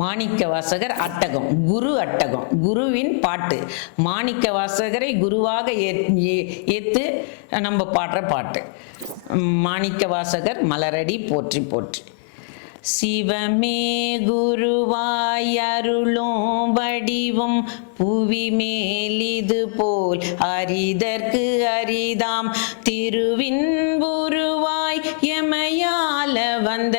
மாணிக்க வாசகர் அட்டகம், குரு அட்டகம், குருவின் பாட்டு. மாணிக்க வாசகரை குருவாக ஏத்து நம்ம பாடுற பாட்டு. மாணிக்க வாசகர் மலரடி போற்றி போற்றி. சிவமே குருவாய் அருளும் வடிவம் புவி மேலிது போல் அரிதற்கு அரிதாம் திருவின் குருவாய் எமையால வந்த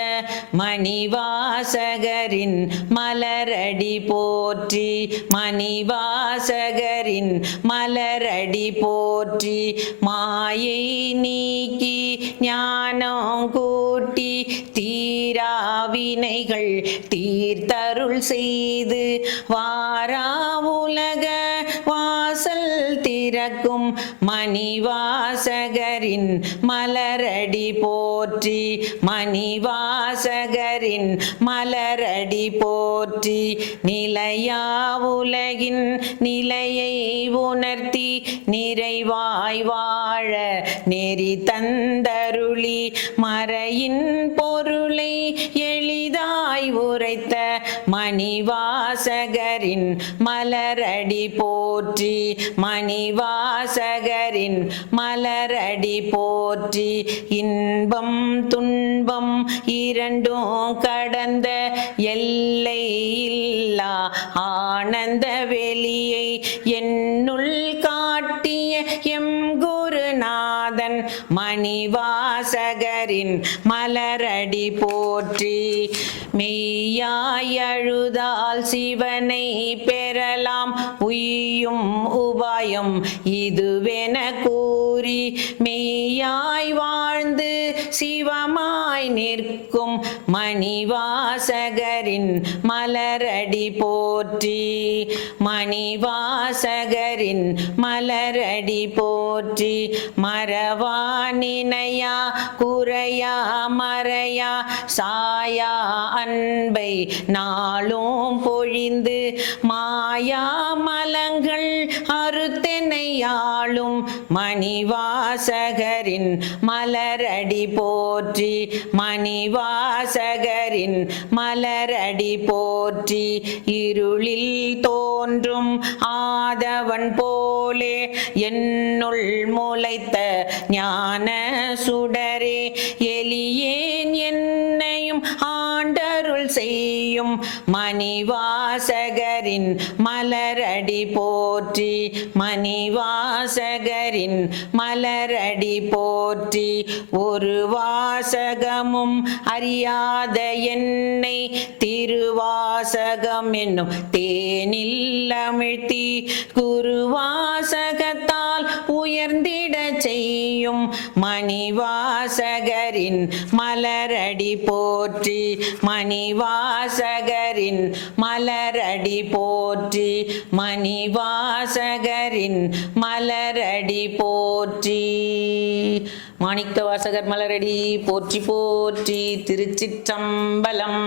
மணிவாசகரின் மலரடி போற்றி. மணிவாசகரின் மலரடி போற்றி. மாயை நீக்கி ஞானம் கூட்டி தீராவினைகள் தீர்த்தருள் செய்து வாரா உலக வாசல் திறக்கும் மணிவாசகரின் மலரடி போற்றி. மணிவாசகரின் மலரடி போற்றி. நிலையா உலகின் நிலையை உணர்த்தி நிறைவாய் வாழ நெறி தந்தருளி மறையின் பொருளை எளிதாய் உரைத்த மணிவாசகரின் மலரடி போற்றி. மணிவாசகரின் மலரடி போற்றி. இன்பம் துன்பம் இரண்டும் கடந்த எல்லை இல்லா ஆனந்த வெளியை என்னுள் காட்டிய எம் குருநாதன் மணிவாசகரின் மலரடி போற்றி. மெய்யாய் அழுதால் சிவனை பெறலாம் உய்யும் உபாயம் இதுவென கூறி மெய்யாய் வாழ்ந்து சிவமாய் நிற்கும் மணிவாசகரின் மலரடி போற்றி. மணிவாசகரின் மலரடி போற்றி. மறவா நினையா குறையா மறையா சாயா அன்பை நாளும் பொழிந்து மாயா மலங்கள் அறுத்தெனையாளும் மணிவாசகரின் மலரடி போற்றி. மணிவாசகரின் மலரடி போற்றி. இருளில் தோன்றும் ஆதவன் போலே என்னுள் முளைத்த ஞான சுடரே எளியேன் என்னையும் ஆண்டருள் செய்யும் மணிவாசகரின் மலரடி போற்றி. மணிவாசகரின் மலரடி போற்றி. ஒரு வாசகமும் அறியாத என்னை திருவாசகம் என்னும் தேனில் அமிழ்த்தி குருவாசகத்தால் உயர்ந்திட செய்யும் மணிவாசகரின் மலரடி போற்றி. மணிவாசகரின் மலரடி போற்றி. மணிவாசகரின் மலரடி போற்றி. மாணிக்க வாசகர் மலரடி போற்றி போற்றி. திருச்சிற்றம்பலம்.